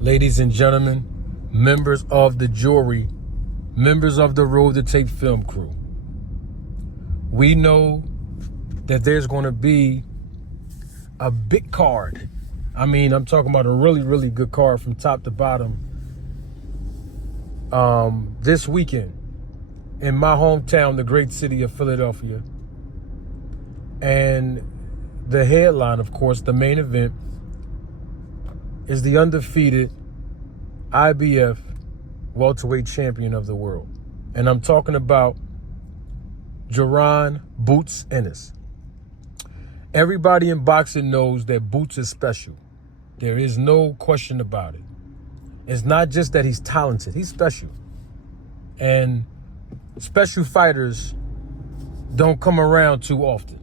ladies and gentlemen, members of the jury, members of the Road to Tape film crew. We know that there's going to be a big card. I mean, I'm talking about a really, really good card from top to bottom this weekend in my hometown, the great city of Philadelphia. And the headline, of course, the main event, is the undefeated IBF welterweight champion of the world. And I'm talking about Jaron Boots Ennis. Everybody in boxing knows that Boots is special. There is no question about it. It's not just that he's talented, he's special. And special fighters don't come around too often.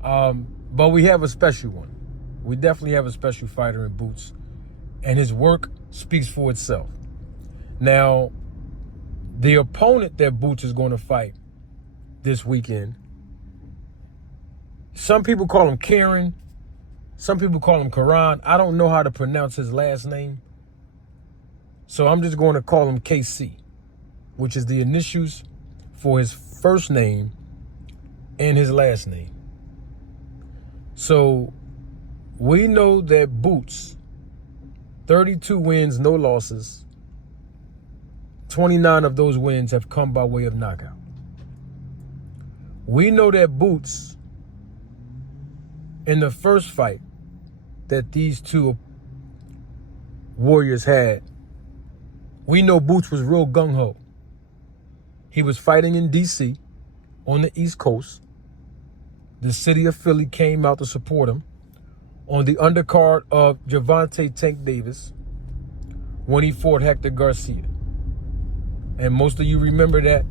But we have a special one. We definitely have a special fighter in Boots. And his work speaks for itself. Now, the opponent that Boots is going to fight this weekend, some people call him Karen. Some people call him Karan. I don't know how to pronounce his last name. So I'm just going to call him KC, which is the initials for his first name and his last name. So we know that Boots, 32 wins, no losses. 29 of those wins have come by way of knockout. We know that Boots, in the first fight that these two warriors had, we know Boots was real gung-ho. He was fighting in D.C. on the East Coast. The city of Philly came out to support him on the undercard of Gervonta Tank Davis when he fought Hector Garcia. And most of you remember that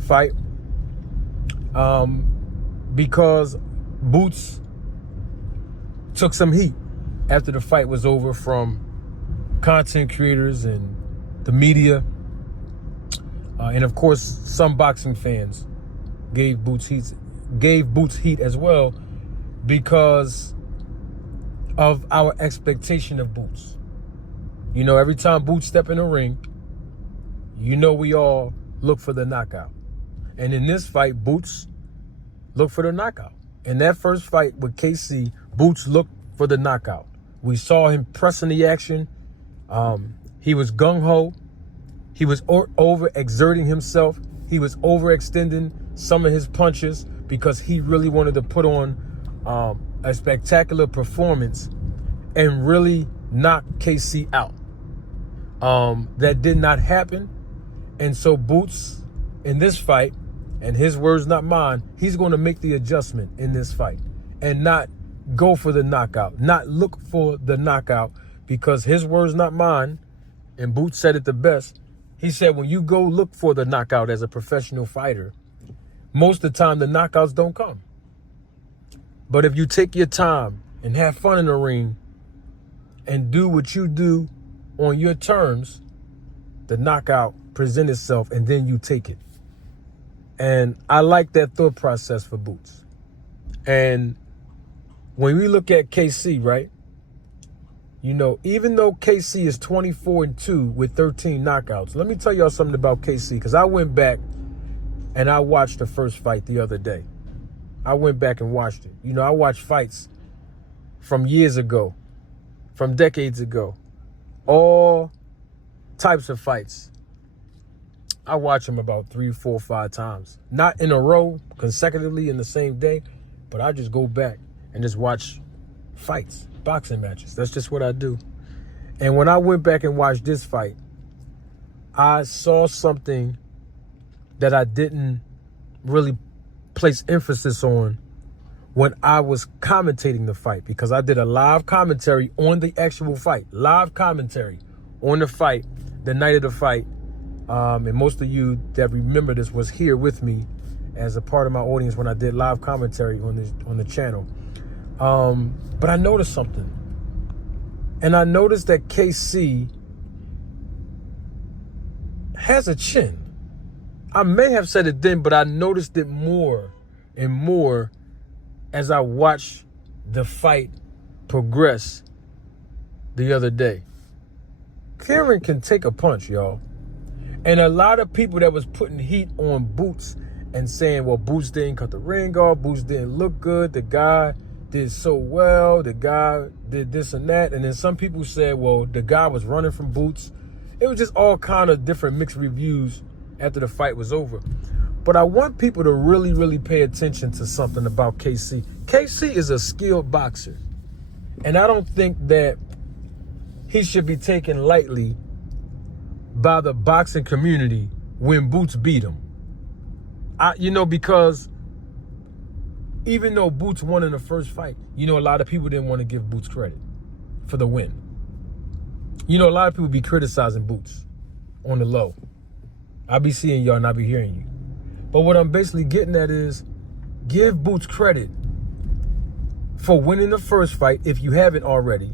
fight because Boots took some heat after the fight was over from content creators and the media. And of course, some boxing fans gave Boots heat as well because of our expectation of Boots. You know, every time Boots step in the ring, you know we all look for the knockout. And in this fight, Boots looked for the knockout. In that first fight with KC, Boots looked for the knockout. We saw him pressing the action. He was gung-ho. He was over-exerting himself. He was overextending some of his punches because he really wanted to put on a spectacular performance and really knock KC out. That did not happen. And so Boots, in this fight, and his words, not mine, he's going to make the adjustment in this fight and not go for the knockout, not look for the knockout, because his words, not mine, and Boots said it the best. He said, when you go look for the knockout as a professional fighter, most of the time the knockouts don't come. But if you take your time and have fun in the ring and do what you do on your terms, the knockout presents itself and then you take it. And I like that thought process for Boots. And when we look at KC, right, you know, even though KC is 24-2 with 13 knockouts, let me tell y'all something about KC, because I went back and I watched the first fight the other day. I went back and watched it. You know, I watched fights from years ago, from decades ago, all types of fights. I watch them about 3, 4, 5 times. Not in a row, consecutively in the same day, but I just go back and just watch fights, boxing matches. That's just what I do. And when I went back and watched this fight, I saw something that I didn't really place emphasis on when I was commentating the fight, because I did a live commentary on the actual fight, live commentary on the fight, the night of the fight. And most of you that remember this was here with me as a part of my audience when I did live commentary on the channel. But I noticed something. And I noticed that KC has a chin. I may have said it then, but I noticed it more and more as I watched the fight progress the other day. Kieran can take a punch, y'all. And a lot of people that was putting heat on Boots and saying, well, Boots didn't cut the ring off, Boots didn't look good, the guy did so well, the guy did this and that. And then some people said, well, the guy was running from Boots. It was just all kind of different mixed reviews after the fight was over. But I want people to really, really pay attention to something about KC. KC is a skilled boxer. And I don't think that he should be taken lightly by the boxing community when Boots beat him. Because even though Boots won in the first fight, a lot of people didn't want to give Boots credit for the win. A lot of people be criticizing Boots on the low. I be seeing y'all and I be hearing you. But what I'm basically getting at is give Boots credit for winning the first fight if you haven't already.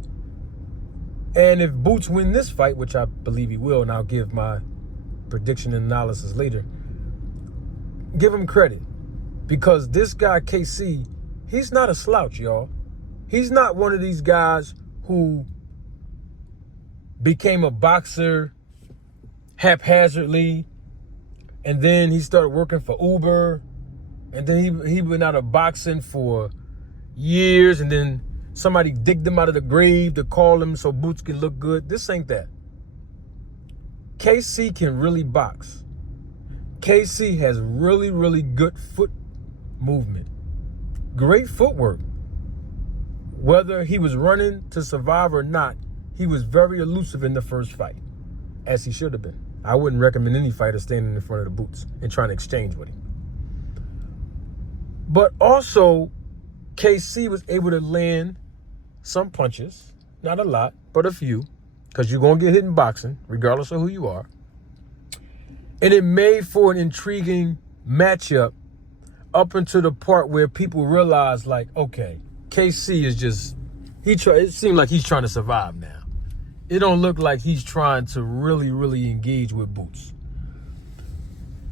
And if Boots win this fight, which I believe he will, and I'll give my prediction and analysis later, give him credit. Because this guy, KC, he's not a slouch, y'all. He's not one of these guys who became a boxer haphazardly, and then he started working for Uber, and then he went out of boxing for years, and then somebody digged him out of the grave to call him so Boots can look good. This ain't that. KC can really box. KC has really, really good foot movement. Great footwork. Whether he was running to survive or not, he was very elusive in the first fight, as he should have been. I wouldn't recommend any fighter standing in front of the Boots and trying to exchange with him. But also, KC was able to land some punches, not a lot, but a few, because you're going to get hit in boxing, regardless of who you are. And it made for an intriguing matchup up until the part where people realized, like, okay, KC is just, it seemed like he's trying to survive now. It don't look like he's trying to really, really engage with Boots.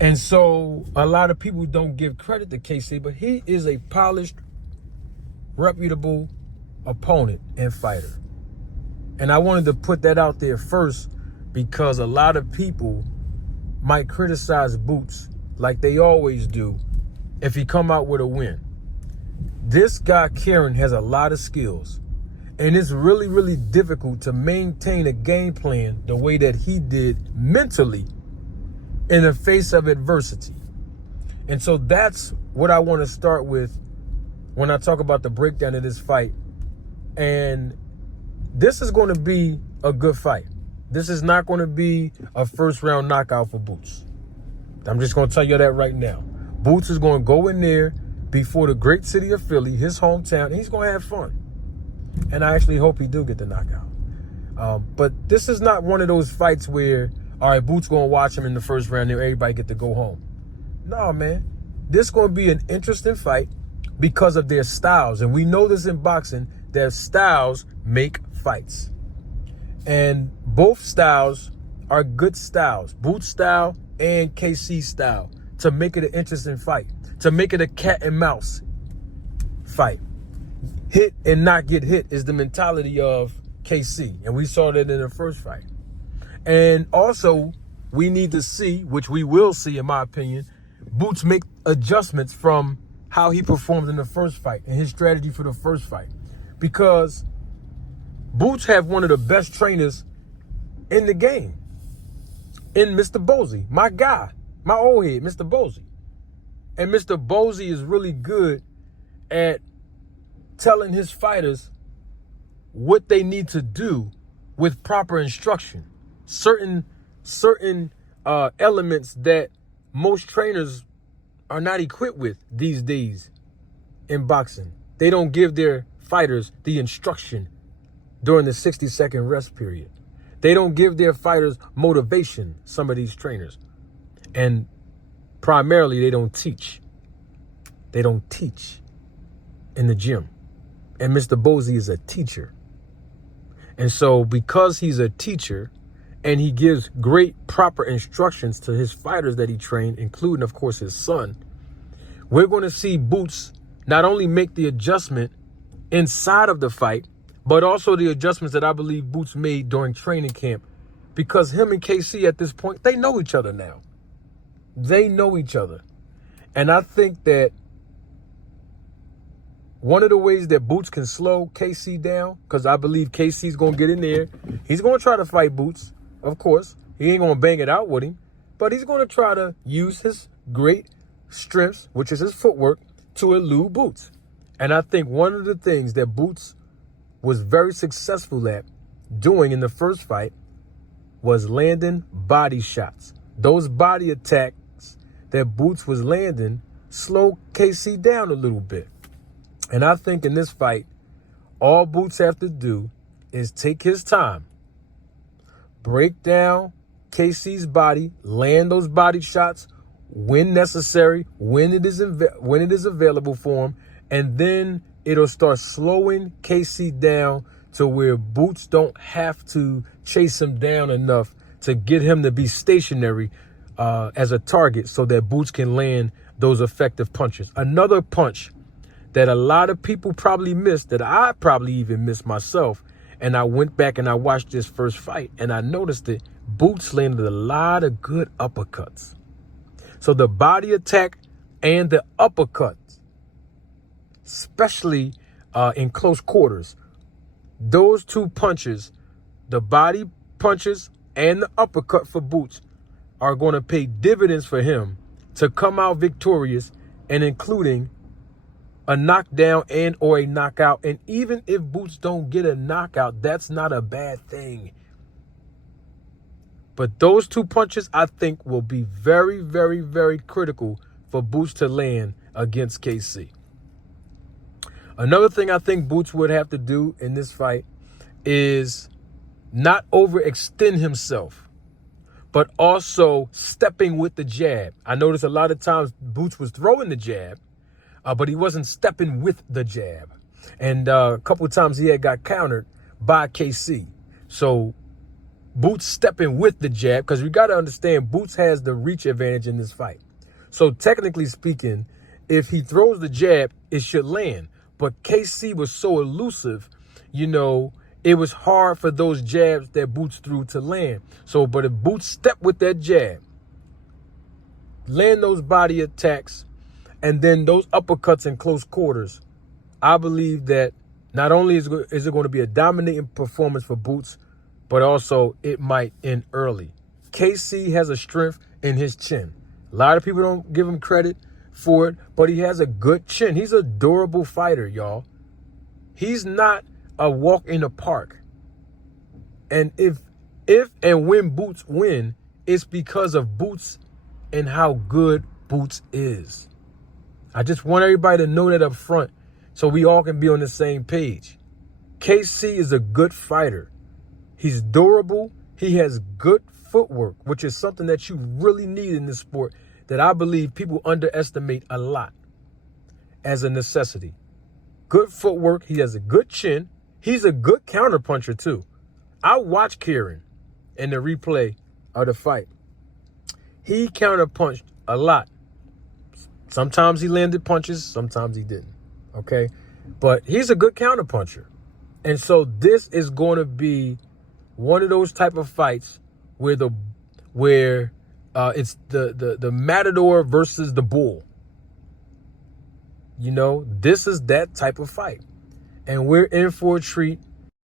And so a lot of people don't give credit to KC, but he is a polished, reputable opponent and fighter. And I wanted to put that out there first because a lot of people might criticize Boots like they always do if he come out with a win. This guy, Kieran, has a lot of skills. And it's really, really difficult to maintain a game plan the way that he did mentally in the face of adversity. And so that's what I want to start with when I talk about the breakdown of this fight. And this is going to be a good fight. This is not going to be a first round knockout for Boots. I'm just going to tell you that right now. Boots is going to go in there before the great city of Philly, his hometown, and he's going to have fun. And I actually hope he do get the knockout. But this is not one of those fights where, all right, Boots going to watch him in the first round and everybody get to go home. No, man. This is going to be an interesting fight because of their styles. And we know this in boxing, their styles make fights. And both styles are good styles. Boots style and KC style. To make it an interesting fight. To make it a cat and mouse fight. Hit and not get hit is the mentality of KC. And we saw that in the first fight. And also, we need to see, which we will see in my opinion, Boots make adjustments from how he performed in the first fight and his strategy for the first fight. Because Boots have one of the best trainers in the game. In Mr. Bosey, my guy, my old head, Mr. Bosey. And Mr. Bosey is really good at telling his fighters what they need to do with proper instruction. Certain elements that most trainers are not equipped with these days in boxing. They don't give their fighters the instruction during the 60-second rest period. They don't give their fighters motivation, some of these trainers. And primarily, they don't teach. They don't teach in the gym. And Mr. Bosey is a teacher. And so because he's a teacher and he gives great proper instructions to his fighters that he trained, including, of course, his son, we're going to see Boots not only make the adjustment inside of the fight, but also the adjustments that I believe Boots made during training camp, because him and KC at this point, they know each other now. They know each other. And I think that one of the ways that Boots can slow KC down, because I believe KC's going to get in there. He's going to try to fight Boots, of course. He ain't going to bang it out with him. But he's going to try to use his great strengths, which is his footwork, to elude Boots. And I think one of the things that Boots was very successful at doing in the first fight was landing body shots. Those body attacks that Boots was landing slowed KC down a little bit. And I think in this fight, all Boots have to do is take his time, break down KC's body, land those body shots when necessary, when it is available for him, and then it'll start slowing KC down to where Boots don't have to chase him down enough to get him to be stationary as a target so that Boots can land those effective punches. Another punch that a lot of people probably missed, that I probably even missed myself, and I went back and I watched this first fight, and I noticed that Boots landed a lot of good uppercuts. So the body attack and the uppercuts, especially in close quarters, those two punches, the body punches and the uppercut for Boots, are going to pay dividends for him to come out victorious, and including a knockdown and or a knockout. And even if Boots don't get a knockout, that's not a bad thing. But those two punches, I think, will be very, very, very critical for Boots to land against KC. Another thing I think Boots would have to do in this fight is not overextend himself, but also stepping with the jab. I noticed a lot of times Boots was throwing the jab, but he wasn't stepping with the jab. And a couple of times he had got countered by KC. So Boots stepping with the jab, because we got to understand Boots has the reach advantage in this fight. So technically speaking, if he throws the jab, it should land. But KC was so elusive, it was hard for those jabs that Boots threw to land. So, but if Boots step with that jab, land those body attacks, and then those uppercuts in close quarters, I believe that not only is it going to be a dominating performance for Boots, but also it might end early. KC has a strength in his chin. A lot of people don't give him credit for it, but he has a good chin. He's a durable fighter, y'all. He's not a walk in the park. And if and when Boots win, it's because of Boots and how good Boots is. I just want everybody to know that up front so we all can be on the same page. KC is a good fighter. He's durable. He has good footwork, which is something that you really need in this sport that I believe people underestimate a lot as a necessity. Good footwork. He has a good chin. He's a good counterpuncher, too. I watched Kieran in the replay of the fight. He counterpunched a lot. Sometimes he landed punches, sometimes he didn't, okay? But he's a good counterpuncher. And so this is going to be one of those type of fights where it's the matador versus the bull. This is that type of fight. And we're in for a treat.